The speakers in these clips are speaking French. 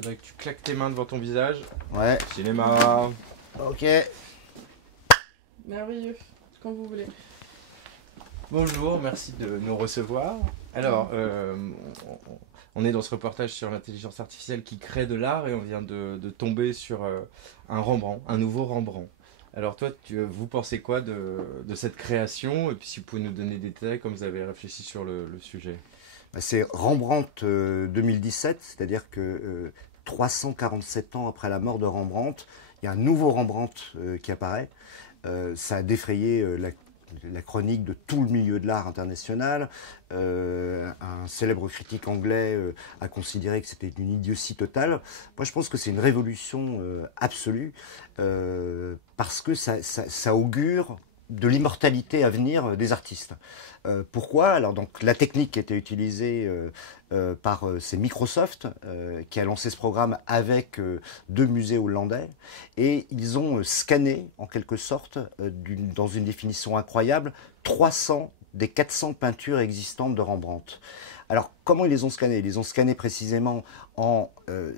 faudrait que tu claques tes mains devant ton visage. Ouais. Cinéma. Ok. Merveilleux, quand vous voulez. Bonjour, merci de nous recevoir. Alors, on est dans ce reportage sur l'intelligence artificielle qui crée de l'art et on vient de tomber sur un Rembrandt, un nouveau Rembrandt. Alors toi, vous pensez quoi de cette création? Et puis si vous pouvez nous donner des détails comme vous avez réfléchi sur le sujet. C'est Rembrandt 2017, c'est-à-dire que 347 ans après la mort de Rembrandt, il y a un nouveau Rembrandt qui apparaît. Ça a défrayé la chronique de tout le milieu de l'art international. Un célèbre critique anglais a considéré que c'était une idiotie totale. Moi, je pense que c'est une révolution absolue parce que ça augure de l'immortalité à venir des artistes. Pourquoi? Alors, donc, la technique qui a été utilisée c'est Microsoft qui a lancé ce programme avec deux musées hollandais et ils ont scanné en quelque sorte dans une définition incroyable 300 des 400 peintures existantes de Rembrandt. Alors, comment ils les ont scannés? Ils les ont scannés précisément en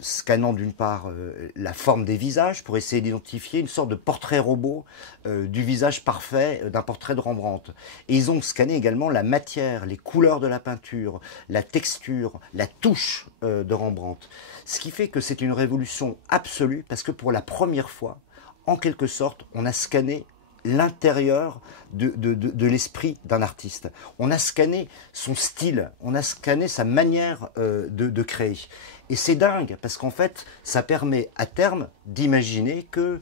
scannant d'une part la forme des visages pour essayer d'identifier une sorte de portrait robot du visage parfait d'un portrait de Rembrandt. Et ils ont scanné également la matière, les couleurs de la peinture, la texture, la touche de Rembrandt. Ce qui fait que c'est une révolution absolue parce que pour la première fois, en quelque sorte, on a scanné l'intérieur de l'esprit d'un artiste. On a scanné son style, on a scanné sa manière de créer. Et c'est dingue, parce qu'en fait, ça permet à terme d'imaginer que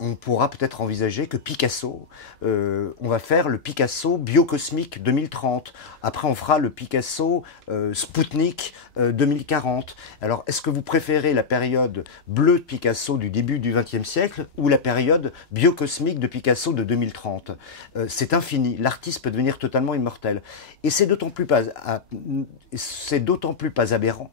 on pourra peut-être envisager que Picasso, on va faire le Picasso biocosmique 2030. Après, on fera le Picasso Spoutnik 2040. Alors, est-ce que vous préférez la période bleue de Picasso du début du XXe siècle ou la période biocosmique de Picasso de 2030? C'est infini. L'artiste peut devenir totalement immortel. Et c'est d'autant plus pas aberrant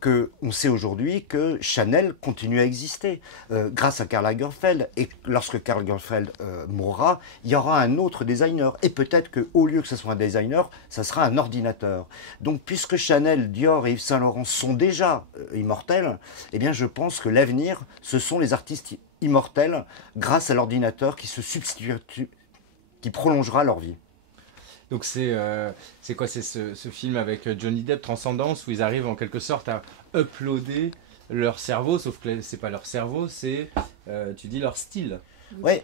qu'on sait aujourd'hui que Chanel continue à exister grâce à Karl Lagerfeld. Et lorsque Karl Lagerfeld mourra, il y aura un autre designer. Et peut-être qu'au lieu que ce soit un designer, ça sera un ordinateur. Donc puisque Chanel, Dior et Yves Saint Laurent sont déjà immortels, eh bien je pense que l'avenir, ce sont les artistes immortels grâce à l'ordinateur qui se substitue, qui prolongera leur vie. Donc c'est quoi? C'est ce film avec Johnny Depp, Transcendance, où ils arrivent en quelque sorte à uploader leur cerveau, sauf que c'est pas leur cerveau, c'est, tu dis, leur style. Oui.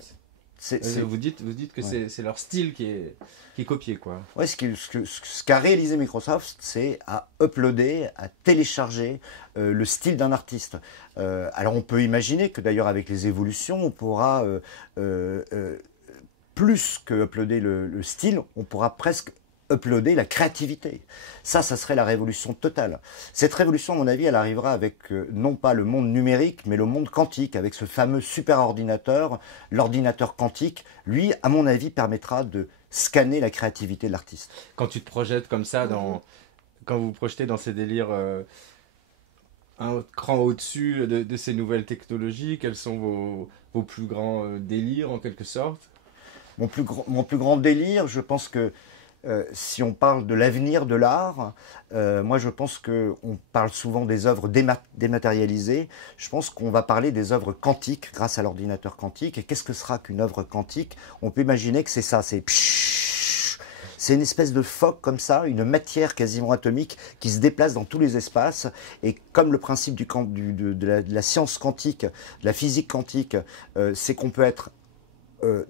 Vous dites que ouais, c'est leur style qui est copié, quoi. Ouais, ce qu'a réalisé Microsoft, c'est à uploader, à télécharger le style d'un artiste. Alors on peut imaginer que d'ailleurs avec les évolutions, on pourra plus que uploader le style, on pourra presque uploader la créativité. Ça serait la révolution totale. Cette révolution, à mon avis, elle arrivera avec non pas le monde numérique, mais le monde quantique, avec ce fameux superordinateur, l'ordinateur quantique. Lui, à mon avis, permettra de scanner la créativité de l'artiste. Quand tu te projettes comme ça, quand vous vous projetez dans ces délires un cran au-dessus de ces nouvelles technologies, quels sont vos plus grands délires, en quelque sorte? Mon plus grand délire, je pense que si on parle de l'avenir de l'art, moi je pense qu'on parle souvent des œuvres dématérialisées. Je pense qu'on va parler des œuvres quantiques grâce à l'ordinateur quantique. Et qu'est-ce que sera qu'une œuvre quantique? On peut imaginer que c'est ça, c'est une espèce de phoque comme ça, une matière quasiment atomique qui se déplace dans tous les espaces. Et comme le principe de la science quantique, de la physique quantique, c'est qu'on peut être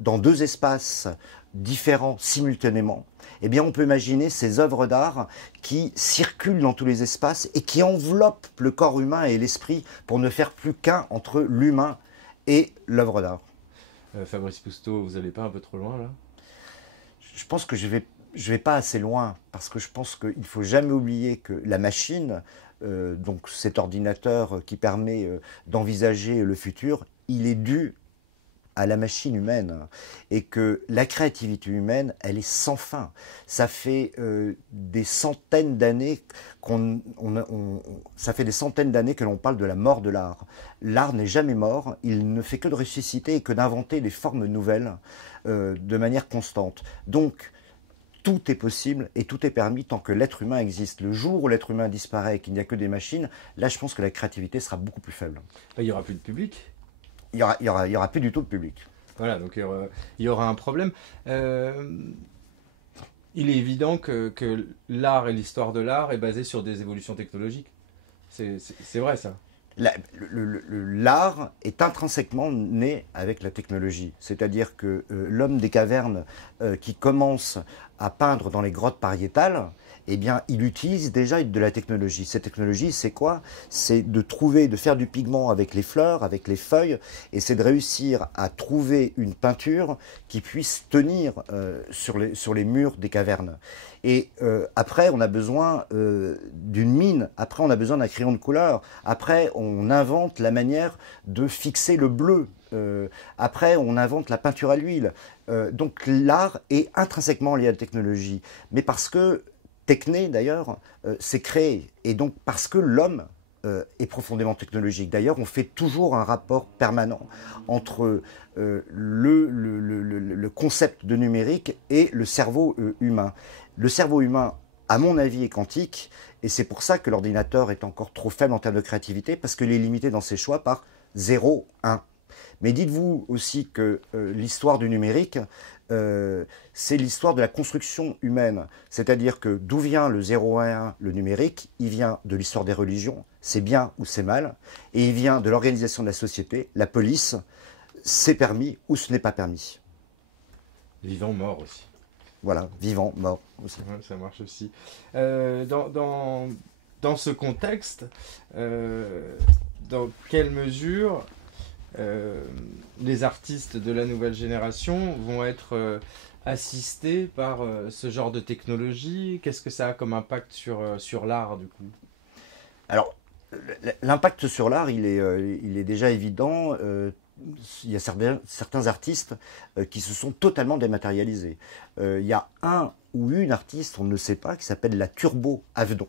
dans deux espaces différents simultanément, eh bien on peut imaginer ces œuvres d'art qui circulent dans tous les espaces et qui enveloppent le corps humain et l'esprit pour ne faire plus qu'un entre l'humain et l'œuvre d'art. Fabrice Pousteau, vous n'allez pas un peu trop loin là? Je pense que je vais pas assez loin parce que je pense qu'il ne faut jamais oublier que la machine, donc cet ordinateur qui permet d'envisager le futur, il est dû à la machine humaine et que la créativité humaine, elle est sans fin. Ça fait des centaines d'années que l'on parle de la mort de l'art. L'art n'est jamais mort, il ne fait que de ressusciter et que d'inventer des formes nouvelles de manière constante. Donc, tout est possible et tout est permis tant que l'être humain existe. Le jour où l'être humain disparaît et qu'il n'y a que des machines, là je pense que la créativité sera beaucoup plus faible. Il n'y aura plus de public. Il y aura plus du tout de public. Voilà, donc il y aura un problème. Il est évident que l'art et l'histoire de l'art est basée sur des évolutions technologiques. C'est vrai ça. L'art est intrinsèquement né avec la technologie. C'est-à-dire que l'homme des cavernes qui commence à peindre dans les grottes pariétales, eh bien, il utilise déjà de la technologie. Cette technologie, c'est quoi? C'est de faire du pigment avec les fleurs, avec les feuilles, et c'est de réussir à trouver une peinture qui puisse tenir sur les murs des cavernes. Et après, on a besoin d'une mine, après on a besoin d'un crayon de couleur, après on invente la manière de fixer le bleu, après on invente la peinture à l'huile. Donc l'art est intrinsèquement lié à la technologie, mais parce que techné d'ailleurs, c'est créé, et donc parce que l'homme est profondément technologique. D'ailleurs, on fait toujours un rapport permanent entre le concept de numérique et le cerveau humain. Le cerveau humain, à mon avis, est quantique, et c'est pour ça que l'ordinateur est encore trop faible en termes de créativité, parce qu'il est limité dans ses choix par 0, 1. Mais dites-vous aussi que l'histoire du numérique, c'est l'histoire de la construction humaine. C'est-à-dire que d'où vient le 0 et 1, le numérique? Il vient de l'histoire des religions, c'est bien ou c'est mal, et il vient de l'organisation de la société, la police, c'est permis ou ce n'est pas permis. Vivant, mort aussi. Voilà, vivant, mort aussi. Ouais, ça marche aussi. Dans ce contexte, dans quelle mesure les artistes de la nouvelle génération vont être assistés par ce genre de technologie? Qu'est-ce que ça a comme impact sur l'art du coup? Alors, l'impact sur l'art, il est déjà évident. Il y a certains artistes qui se sont totalement dématérialisés. Il y a un ou une artiste, on ne le sait pas, qui s'appelle la Turbo Avedon.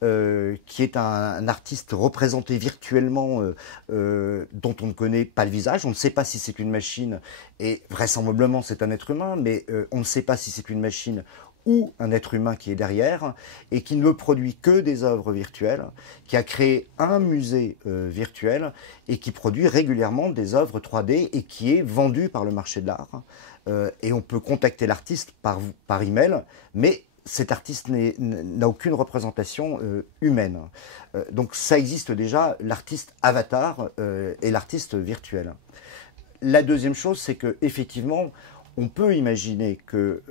Qui est un artiste représenté virtuellement dont on ne connaît pas le visage. On ne sait pas si c'est une machine, et vraisemblablement c'est un être humain, mais on ne sait pas si c'est une machine ou un être humain qui est derrière, et qui ne produit que des œuvres virtuelles, qui a créé un musée virtuel, et qui produit régulièrement des œuvres 3D, et qui est vendu par le marché de l'art. Et on peut contacter l'artiste par email, mais cet artiste n'a aucune représentation humaine. Donc ça existe déjà, l'artiste avatar et l'artiste virtuel. La deuxième chose, c'est qu'effectivement, on peut imaginer que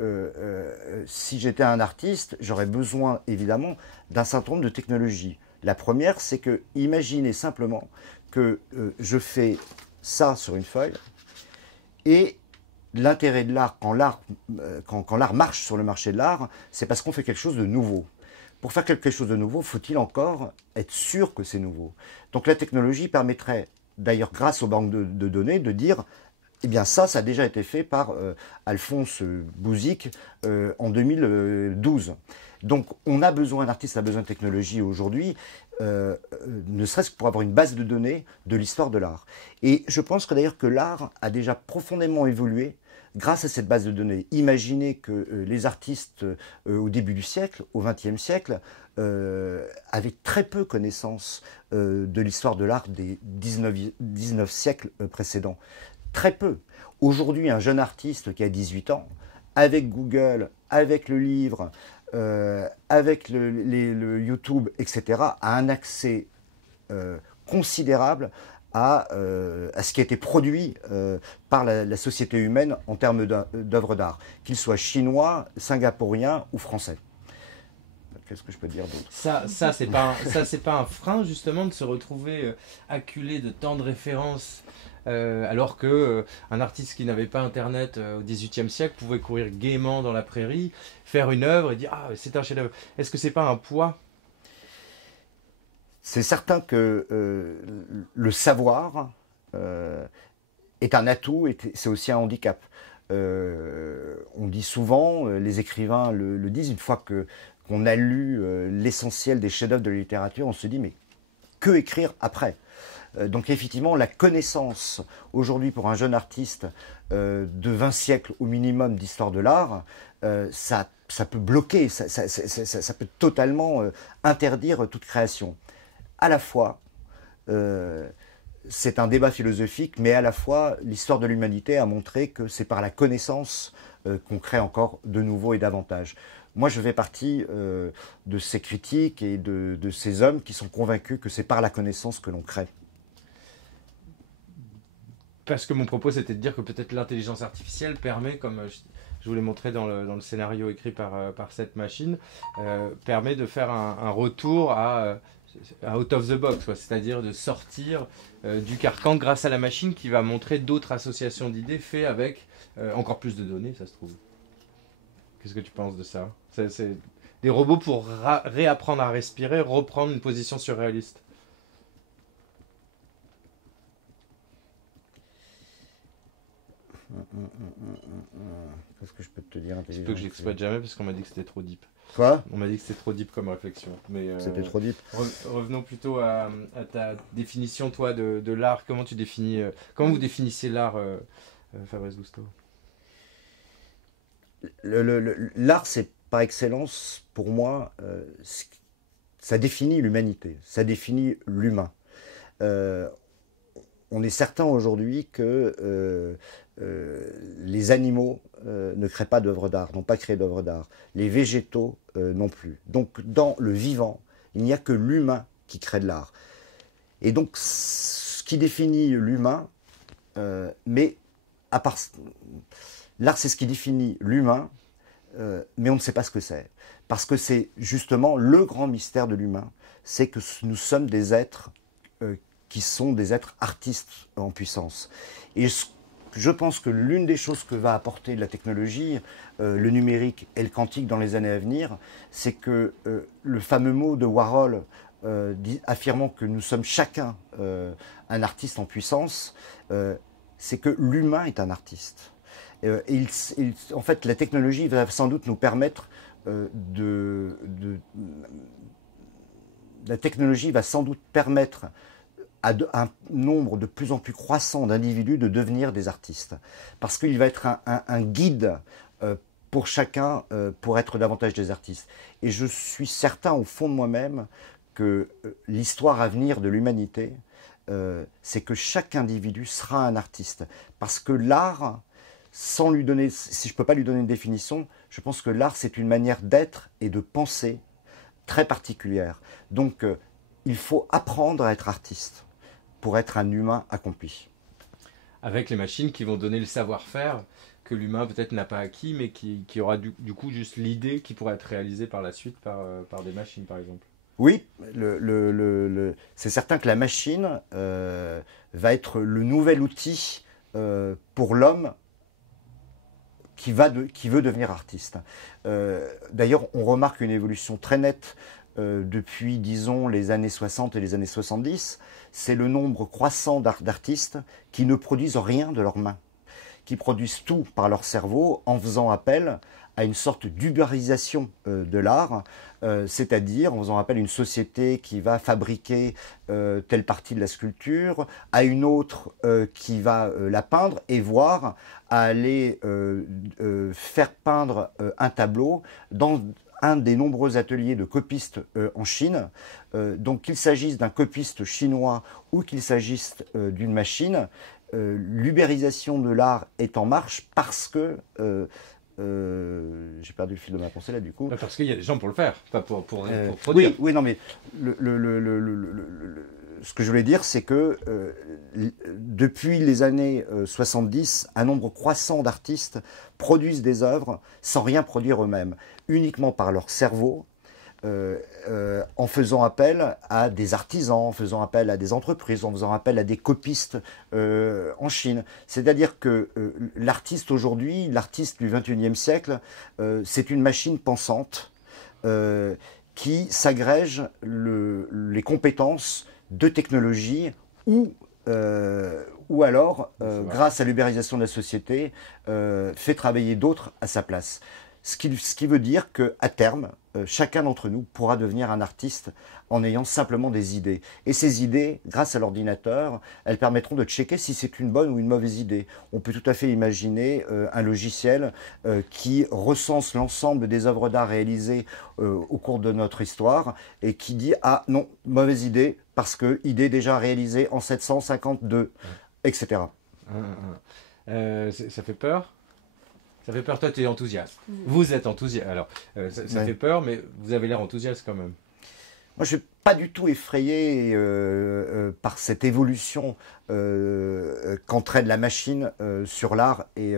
si j'étais un artiste, j'aurais besoin évidemment d'un certain nombre de technologies. La première, c'est que imaginez simplement que je fais ça sur une feuille, et l'intérêt de l'art, quand l'art marche sur le marché de l'art, c'est parce qu'on fait quelque chose de nouveau. Pour faire quelque chose de nouveau, faut-il encore être sûr que c'est nouveau? Donc la technologie permettrait, d'ailleurs grâce aux banques de données, de dire eh bien ça a déjà été fait par Alphonse Bouzik en 2012. Donc on a besoin, l'artiste a besoin de technologie aujourd'hui, ne serait-ce que pour avoir une base de données de l'histoire de l'art. Et je pense que d'ailleurs que l'art a déjà profondément évolué grâce à cette base de données. Imaginez que les artistes au début du siècle, au XXe siècle, avaient très peu connaissance de l'histoire de l'art des 19 siècles précédents. Très peu. Aujourd'hui, un jeune artiste qui a 18 ans, avec Google, avec le livre, avec le YouTube, etc., a un accès considérable à ce qui a été produit par la société humaine en termes d'œuvres d'art, qu'il soit chinois, singapourien ou français. Qu'est-ce que je peux dire d'autre? Ça c'est pas un frein justement de se retrouver acculé de tant de références alors que un artiste qui n'avait pas internet au XVIIIe siècle pouvait courir gaiement dans la prairie, faire une œuvre et dire ah c'est un chef-d'œuvre. Est-ce que c'est pas un poids? C'est certain que le savoir est un atout et c'est aussi un handicap. On dit souvent, les écrivains le disent, une fois qu'on a lu l'essentiel des chefs-d'œuvre de la littérature, on se dit mais que écrire après? Donc effectivement, la connaissance aujourd'hui pour un jeune artiste de 20 siècles au minimum d'histoire de l'art, ça ça peut bloquer, ça peut totalement interdire toute création. À la fois, c'est un débat philosophique, mais à la fois, l'histoire de l'humanité a montré que c'est par la connaissance qu'on crée encore de nouveau et davantage. Moi, je fais partie de ces critiques et de ces hommes qui sont convaincus que c'est par la connaissance que l'on crée. Parce que mon propos, c'était de dire que peut-être l'intelligence artificielle permet, comme je vous l'ai montré dans le scénario écrit par cette machine, permet de faire un retour à out of the box, c'est-à-dire de sortir du carcan grâce à la machine qui va montrer d'autres associations d'idées faites avec encore plus de données, ça se trouve. Qu'est-ce que tu penses de ça? C'est des robots pour réapprendre à respirer, reprendre une position surréaliste. Qu'est-ce que je peux te dire? C'est peu que j'exploite jamais parce qu'on m'a dit que c'était trop deep. Quoi? On m'a dit que c'était trop deep comme réflexion. Mais c'était trop deep. Revenons plutôt à ta définition, toi, de l'art. Comment tu définis, comment vous définissez l'art, Fabrice Lousteau? L'art, c'est par excellence, pour moi, ça définit l'humanité, ça définit l'humain. On est certain aujourd'hui que les animaux ne créent pas d'œuvres d'art, n'ont pas créé d'œuvres d'art. Les végétaux non plus. Donc dans le vivant, il n'y a que l'humain qui crée de l'art. Et donc ce qui définit l'humain, mais à part l'art, c'est ce qui définit l'humain, mais on ne sait pas ce que c'est. Parce que c'est justement le grand mystère de l'humain, c'est que nous sommes des êtres qui sont des êtres artistes en puissance. Et je pense que l'une des choses que va apporter la technologie, le numérique et le quantique dans les années à venir, c'est que le fameux mot de Warhol affirmant que nous sommes chacun un artiste en puissance, c'est que l'humain est un artiste. En fait, la technologie va sans doute nous permettre la technologie va sans doute permettre à un nombre de plus en plus croissant d'individus de devenir des artistes. Parce qu'il va être un guide pour chacun pour être davantage des artistes. Et je suis certain au fond de moi-même que l'histoire à venir de l'humanité, c'est que chaque individu sera un artiste. Parce que l'art, sans lui donner, si je ne peux pas lui donner une définition, je pense que l'art, c'est une manière d'être et de penser très particulière. Donc, il faut apprendre à être artiste pour être un humain accompli. Avec les machines qui vont donner le savoir-faire que l'humain peut-être n'a pas acquis, mais qui aura du coup juste l'idée qui pourrait être réalisée par la suite par des machines, par exemple. Oui, c'est certain que la machine va être le nouvel outil pour l'homme qui veut devenir artiste. D'ailleurs, on remarque une évolution très nette depuis, disons, les années 60 et les années 70. C'est le nombre croissant d'artistes qui ne produisent rien de leurs mains, qui produisent tout par leur cerveau en faisant appel à une sorte d'ubérisation de l'art, c'est-à-dire en faisant appel à une société qui va fabriquer telle partie de la sculpture, à une autre qui va la peindre, et voire à aller faire peindre un tableau dans un des nombreux ateliers de copistes en Chine. Donc qu'il s'agisse d'un copiste chinois ou qu'il s'agisse d'une machine, l'ubérisation de l'art est en marche parce que j'ai perdu le fil de ma pensée là du coup. Parce qu'il y a des gens pour le faire, pas pour produire. Oui, non mais ce que je voulais dire, c'est que depuis les années 70, un nombre croissant d'artistes produisent des œuvres sans rien produire eux-mêmes, uniquement par leur cerveau, en faisant appel à des artisans, en faisant appel à des entreprises, en faisant appel à des copistes en Chine. C'est-à-dire que l'artiste aujourd'hui, l'artiste du XXIe siècle, c'est une machine pensante qui s'agrège les compétences de technologie ou alors, grâce à l'ubérisation de la société, fait travailler d'autres à sa place. Ce qui veut dire qu'à terme, chacun d'entre nous pourra devenir un artiste en ayant simplement des idées. Et ces idées, grâce à l'ordinateur, elles permettront de checker si c'est une bonne ou une mauvaise idée. On peut tout à fait imaginer un logiciel qui recense l'ensemble des œuvres d'art réalisées au cours de notre histoire et qui dit « Ah non, mauvaise idée, parce que idée déjà réalisée en 752, etc. » Ça fait peur? Ça fait peur, toi tu es enthousiaste. Vous êtes enthousiaste. Alors, ça fait peur, mais vous avez l'air enthousiaste quand même. Moi, je ne suis pas du tout effrayé par cette évolution qu'entraîne la machine sur l'art et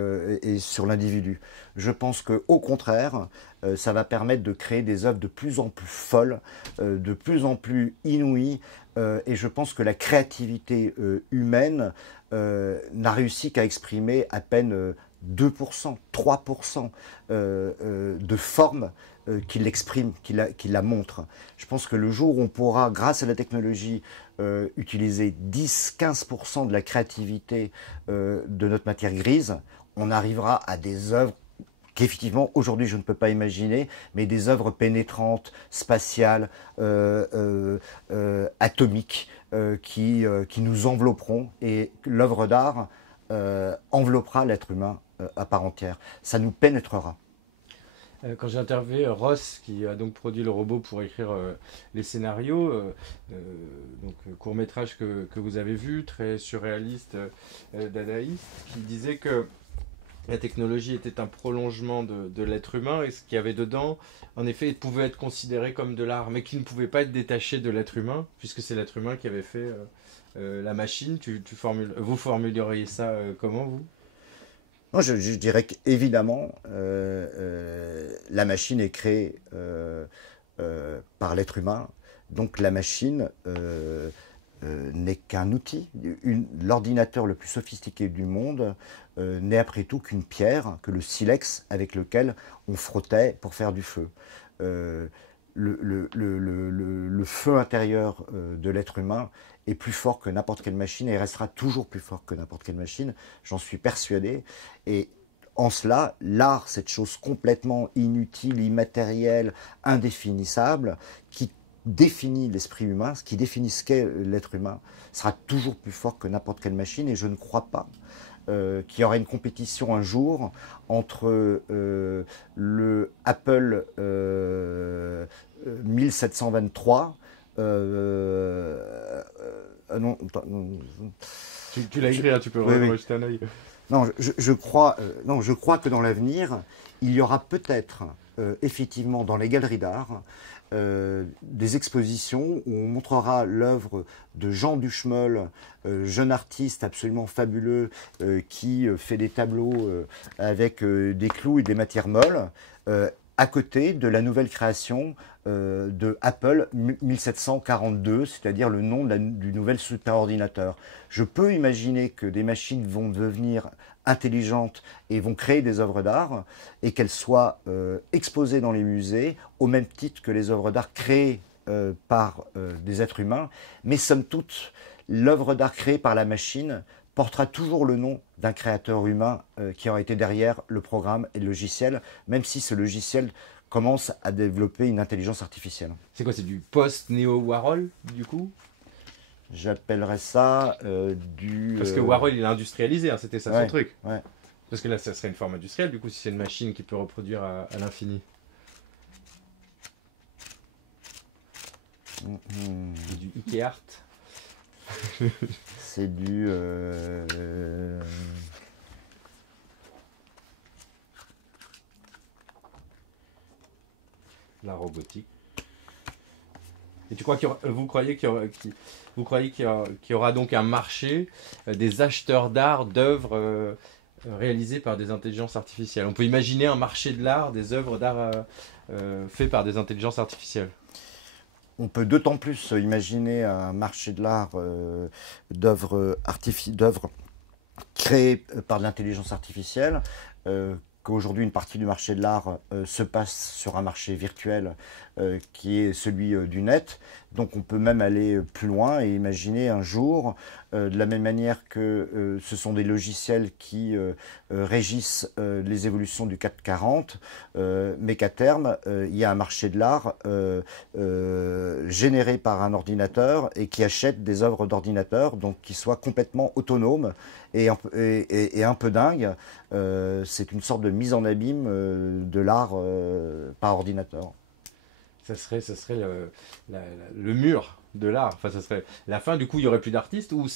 sur l'individu. Je pense qu'au contraire, ça va permettre de créer des œuvres de plus en plus folles, de plus en plus inouïes, et je pense que la créativité humaine n'a réussi qu'à exprimer à peine 2%, 3% de forme qui l'exprime, qui la montre. Je pense que le jour où on pourra, grâce à la technologie, utiliser 10-15% de la créativité de notre matière grise, on arrivera à des œuvres qu'effectivement, aujourd'hui, je ne peux pas imaginer, mais des œuvres pénétrantes, spatiales, atomiques, qui nous envelopperont, et l'œuvre d'art enveloppera l'être humain à part entière. Ça nous pénétrera. Quand j'ai interviewé Ross, qui a donc produit le robot pour écrire les scénarios, donc court-métrage que vous avez vu, très surréaliste, dadaïste, qui disait que la technologie était un prolongement de l'être humain et ce qu'il y avait dedans, en effet, il pouvait être considéré comme de l'art, mais qui ne pouvait pas être détaché de l'être humain, puisque c'est l'être humain qui avait fait la machine. Vous formuleriez ça comment, vous? Moi, je dirais qu'évidemment, la machine est créée par l'être humain. Donc la machine n'est qu'un outil. L'ordinateur le plus sophistiqué du monde n'est après tout qu'une pierre, que le silex avec lequel on frottait pour faire du feu. Le feu intérieur de l'être humain est plus fort que n'importe quelle machine et restera toujours plus fort que n'importe quelle machine, j'en suis persuadé. Et en cela, l'art, cette chose complètement inutile, immatérielle, indéfinissable, qui définit l'esprit humain, ce qui définit ce qu'est l'être humain, sera toujours plus fort que n'importe quelle machine. Et je ne crois pas qu'il y aurait une compétition un jour entre le Apple 1723 non, tu l'as écrit, hein, tu peux vraiment jeter un œil. Non, je crois que dans l'avenir, il y aura peut-être effectivement dans les galeries d'art des expositions où on montrera l'œuvre de Jean Duchemol, jeune artiste absolument fabuleux qui fait des tableaux avec des clous et des matières molles, à côté de la nouvelle création de Apple 1742, c'est-à-dire le nom du nouvel superordinateur. Je peux imaginer que des machines vont devenir intelligentes et vont créer des œuvres d'art et qu'elles soient exposées dans les musées au même titre que les œuvres d'art créées par des êtres humains. Mais somme toute, l'œuvre d'art créée par la machine portera toujours le nom d'un créateur humain qui aura été derrière le programme et le logiciel, même si ce logiciel commence à développer une intelligence artificielle. C'est quoi, c'est du post-Néo-Warhol, du coup? J'appellerais ça du... Parce que Warhol, il a industrialisé, hein, c'était ça son truc. Ouais. Parce que là, ça serait une forme industrielle, du coup, si c'est une machine qui peut reproduire à l'infini. C'est du Ike Art. C'est du... La robotique. Et tu crois vous croyez qu'il y aura donc un marché des acheteurs d'art, d'œuvres réalisées par des intelligences artificielles? On peut imaginer un marché de l'art, des œuvres d'art faites par des intelligences artificielles. On peut d'autant plus imaginer un marché de l'art d'œuvres créées par de l'intelligence artificielle, qu'aujourd'hui une partie du marché de l'art se passe sur un marché virtuel qui est celui du net. Donc on peut même aller plus loin et imaginer un jour de la même manière que ce sont des logiciels qui régissent les évolutions du CAC 40, mais qu'à terme, il y a un marché de l'art généré par un ordinateur et qui achète des œuvres d'ordinateur, donc qui soient complètement autonomes et un peu dingues. C'est une sorte de mise en abîme de l'art par ordinateur. Ça serait le mur de l'art. Enfin, ça serait la fin. Du coup, il y aurait plus d'artistes ou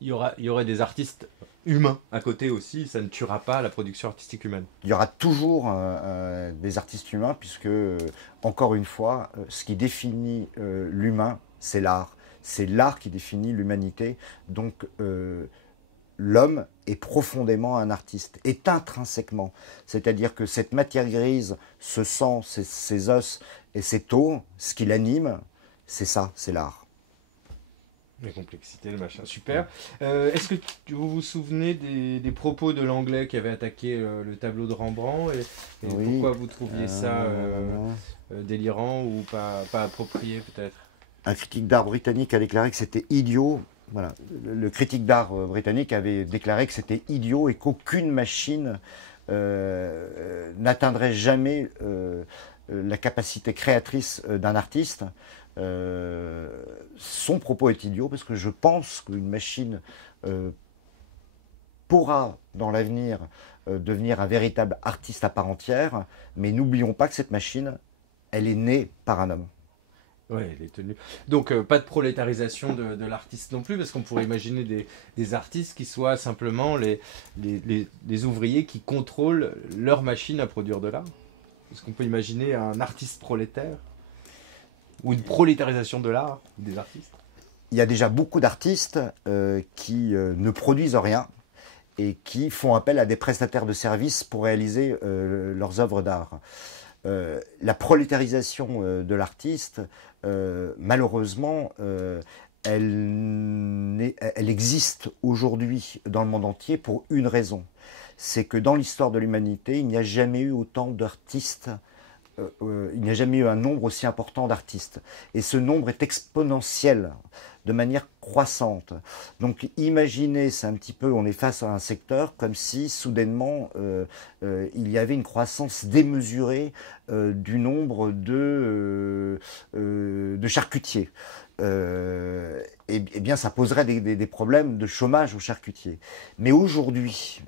il y aurait des artistes humains à côté aussi. Ça ne tuera pas la production artistique humaine. Il y aura toujours des artistes humains puisque, encore une fois, ce qui définit l'humain, c'est l'art. C'est l'art qui définit l'humanité. Donc, l'homme est profondément un artiste, est intrinsèquement. C'est-à-dire que cette matière grise, ce sang, ces os et cette eau, ce qui l'anime, c'est ça, c'est l'art. La complexité, le machin. Super. Est-ce que vous vous souvenez des propos de l'anglais qui avait attaqué le tableau de Rembrandt et Oui. pourquoi vous trouviez ça délirant ou pas approprié peut-être? Un critique d'art britannique a déclaré que c'était idiot. Voilà. Le critique d'art britannique avait déclaré que c'était idiot et qu'aucune machine n'atteindrait jamais la capacité créatrice d'un artiste. Son propos est idiot parce que je pense qu'une machine pourra dans l'avenir devenir un véritable artiste à part entière, mais n'oublions pas que cette machine, elle est née par un homme. Oui, elle est tenue. Donc, pas de prolétarisation de l'artiste non plus, parce qu'on pourrait imaginer des artistes qui soient simplement les ouvriers qui contrôlent leur machine à produire de l'art. Est-ce qu'on peut imaginer un artiste prolétaire? Ou une prolétarisation de l'art, des artistes? Il y a déjà beaucoup d'artistes qui ne produisent rien et qui font appel à des prestataires de services pour réaliser leurs œuvres d'art. La prolétarisation de l'artiste, malheureusement, elle existe aujourd'hui dans le monde entier pour une raison. C'est que dans l'histoire de l'humanité, il n'y a jamais eu autant d'artistes, il n'y a jamais eu un nombre aussi important d'artistes. Et ce nombre est exponentiel, de manière croissante. Donc imaginez, c'est un petit peu, on est face à un secteur comme si soudainement il y avait une croissance démesurée du nombre de charcutiers. Et bien ça poserait des problèmes de chômage aux charcutiers. Mais aujourd'hui,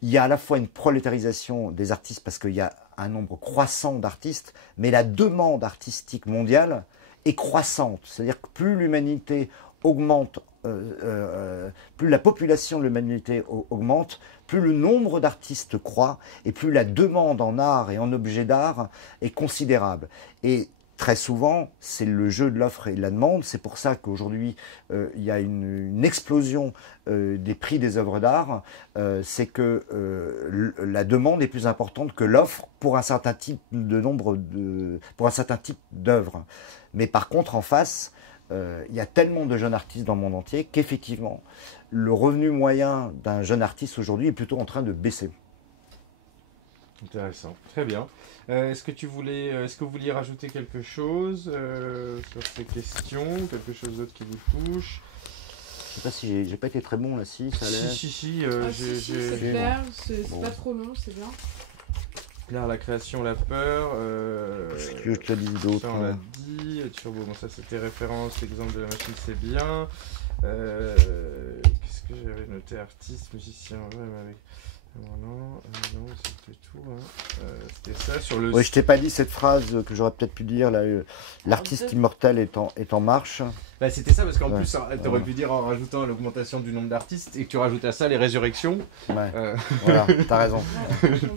il y a à la fois une prolétarisation des artistes parce qu'il y a un nombre croissant d'artistes, mais la demande artistique mondiale est croissante. C'est-à-dire que plus l'humanité augmente, plus la population de l'humanité augmente, plus le nombre d'artistes croît et plus la demande en art et en objets d'art est considérable. Et très souvent, c'est le jeu de l'offre et de la demande. C'est pour ça qu'aujourd'hui, il y a une explosion des prix des œuvres d'art. C'est que la demande est plus importante que l'offre pour un certain type pour un certain type d'œuvres. Mais par contre, en face, il y a tellement de jeunes artistes dans le monde entier qu'effectivement, le revenu moyen d'un jeune artiste aujourd'hui est plutôt en train de baisser. Intéressant, très bien. Est-ce que vous vouliez rajouter quelque chose sur ces questions, quelque chose d'autre qui vous touche? Je sais pas si j'ai pas été très bon là, si ça allait. Si, c'est clair, c'est pas trop long, c'est bien. L'art, la création, la peur. Ce que je te dis d'autre. Ça on l'a dit. Turbo, bon ça c'était référence, l'exemple de la machine c'est bien. Qu'est-ce que j'avais noté? Artiste, musicien, avec. Non, c'était tout. Hein. C'était ça sur le. Ouais, je t'ai pas dit cette phrase que j'aurais peut-être pu dire là. L'artiste immortel est en marche. Bah, c'était ça parce qu'en plus, tu aurais ouais. pu dire en rajoutant l'augmentation du nombre d'artistes et que tu rajoutes à ça les résurrections. Ouais. Voilà, t'as raison. Je vais juste...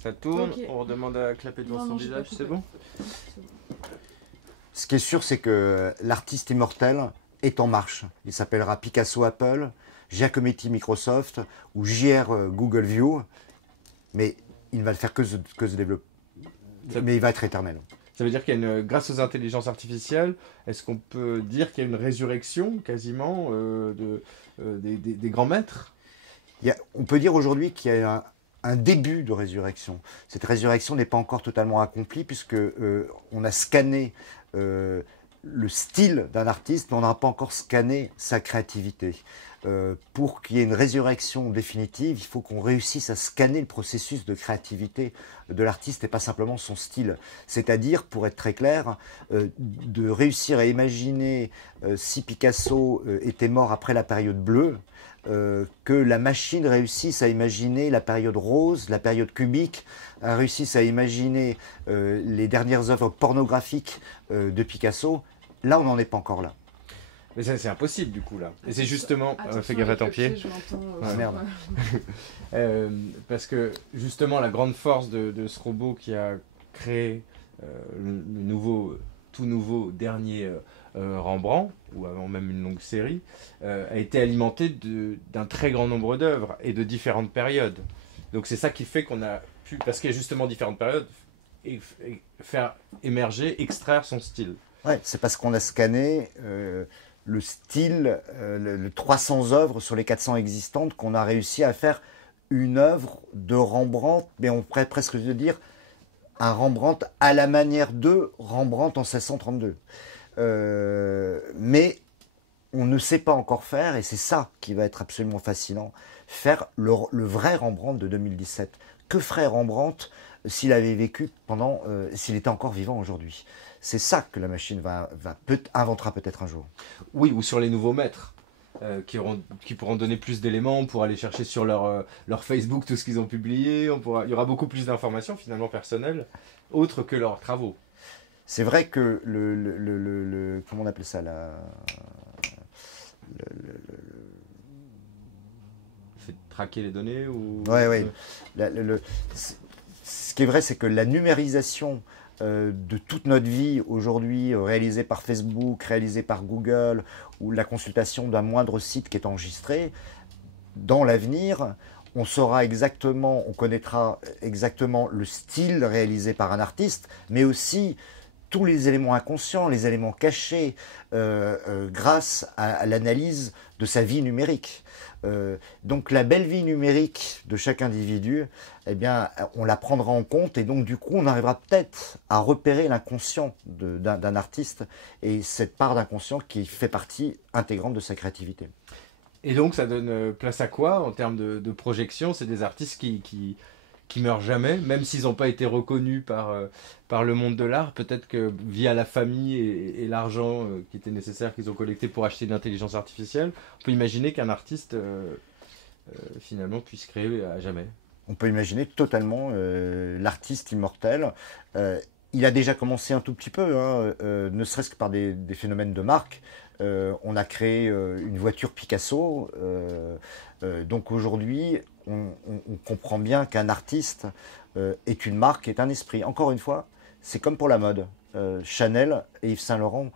Ça tourne, Ok. on redemande à clapper devant son j'ai visage, pas c'est coupé. bon? C'est bon. Ce qui est sûr, c'est que l'artiste immortel est en marche. Il s'appellera Picasso Apple, Giacometti Microsoft ou JR Google View, mais il ne va le faire que se développer. Mais il va être éternel. Ça veut dire qu'il y a grâce aux intelligences artificielles, est-ce qu'on peut dire qu'il y a une résurrection quasiment des grands maîtres? On peut dire aujourd'hui qu'il y a un début de résurrection. Cette résurrection n'est pas encore totalement accomplie puisque on a scanné le style d'un artiste, mais on n'a pas encore scanné sa créativité. Pour qu'il y ait une résurrection définitive, il faut qu'on réussisse à scanner le processus de créativité de l'artiste et pas simplement son style. C'est-à-dire, pour être très clair, de réussir à imaginer si Picasso était mort après la période bleue, que la machine réussisse à imaginer la période rose, la période cubique, réussisse à imaginer les dernières œuvres pornographiques de Picasso. Là, on n'en est pas encore là. Mais ça, c'est impossible du coup là. Et c'est justement... fais Attention gaffe à ton avec pied. le je m'entends, Merde. Parce que justement la grande force de ce robot qui a créé le tout nouveau dernier Rembrandt, ou avant même une longue série, a été alimenté d'un très grand nombre d'œuvres et de différentes périodes. Donc c'est ça qui fait qu'on a pu, parce qu'il y a justement différentes périodes, faire émerger, extraire son style. Ouais, c'est parce qu'on a scanné le style, le 300 œuvres sur les 400 existantes qu'on a réussi à faire une œuvre de Rembrandt, mais on pourrait presque dire un Rembrandt à la manière de Rembrandt en 1632. Mais on ne sait pas encore faire, et c'est ça qui va être absolument fascinant, faire le vrai Rembrandt de 2017. Que ferait Rembrandt s'il avait vécu s'il était encore vivant aujourd'hui? C'est ça que la machine inventera peut-être un jour. Oui, ou sur les nouveaux maîtres. Qui pourront donner plus d'éléments pour aller chercher sur leur Facebook tout ce qu'ils ont publié. Il y aura beaucoup plus d'informations finalement personnelles, autres que leurs travaux. C'est vrai que comment on appelle ça Fait traquer les données ou... Ouais. Ce qui est vrai, c'est que la numérisation de toute notre vie aujourd'hui, réalisée par Facebook, réalisée par Google, ou la consultation d'un moindre site qui est enregistré, dans l'avenir, on connaîtra exactement le style réalisé par un artiste, mais aussi tous les éléments inconscients, les éléments cachés, grâce à l'analyse de sa vie numérique. Donc la belle vie numérique de chaque individu, eh bien, on la prendra en compte et donc du coup on arrivera peut-être à repérer l'inconscient d'un artiste et cette part d'inconscient qui fait partie intégrante de sa créativité. Et donc ça donne place à quoi en termes de projection? C'est des artistes qui meurent jamais, même s'ils n'ont pas été reconnus par le monde de l'art. Peut-être que via la famille et l'argent qui était nécessaire qu'ils ont collecté pour acheter de l'intelligence artificielle, on peut imaginer qu'un artiste finalement puisse créer à jamais. On peut imaginer totalement l'artiste immortel. Il a déjà commencé un tout petit peu, ne serait-ce que par des phénomènes de marque. On a créé une voiture Picasso. Donc aujourd'hui, on comprend bien qu'un artiste est une marque, est un esprit. Encore une fois, c'est comme pour la mode. Chanel et Yves Saint Laurent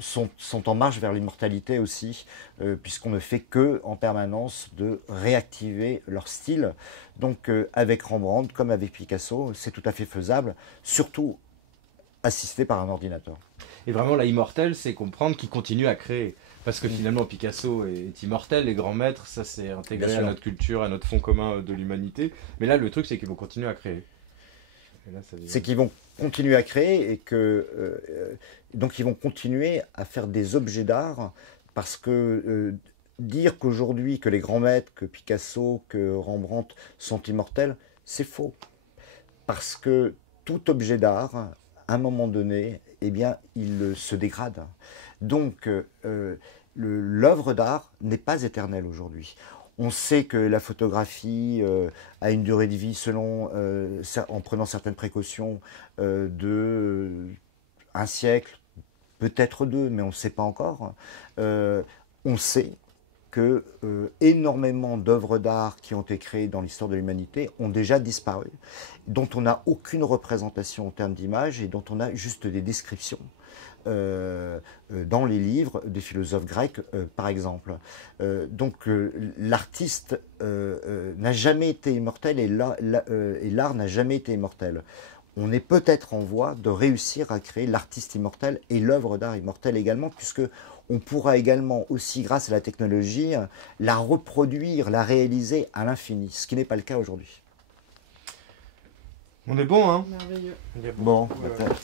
sont en marche vers l'immortalité aussi, puisqu'on ne fait que en permanence de réactiver leur style. Donc avec Rembrandt, comme avec Picasso, c'est tout à fait faisable, surtout assisté par un ordinateur. Et vraiment, la immortelle, c'est comprendre qu'il continue à créer. Parce que finalement, Picasso est immortel, les grands maîtres, ça c'est intégré à notre culture, à notre fond commun de l'humanité. Mais là, le truc, c'est qu'ils vont continuer à créer. C'est qu'ils vont continuer à créer et que donc ils vont continuer à faire des objets d'art parce que dire qu'aujourd'hui que les grands maîtres, que Picasso, que Rembrandt sont immortels, c'est faux. Parce que tout objet d'art, à un moment donné, eh bien, il se dégrade. Donc, l'œuvre d'art n'est pas éternelle aujourd'hui. On sait que la photographie a une durée de vie en prenant certaines précautions, de un siècle, peut-être deux, mais on ne sait pas encore. On sait que énormément d'œuvres d'art qui ont été créées dans l'histoire de l'humanité ont déjà disparu, dont on n'a aucune représentation en termes d'image et dont on a juste des descriptions. Dans les livres des philosophes grecs, par exemple. Donc l'artiste n'a jamais été immortel et l'art n'a jamais été immortel. on est peut-être en voie de réussir à créer l'artiste immortel et l'œuvre d'art immortelle également, puisque on pourra également aussi, grâce à la technologie, la reproduire, la réaliser à l'infini, ce qui n'est pas le cas aujourd'hui. On est bon, hein? Merveilleux. On est Bon, Ouais, ouais. bah,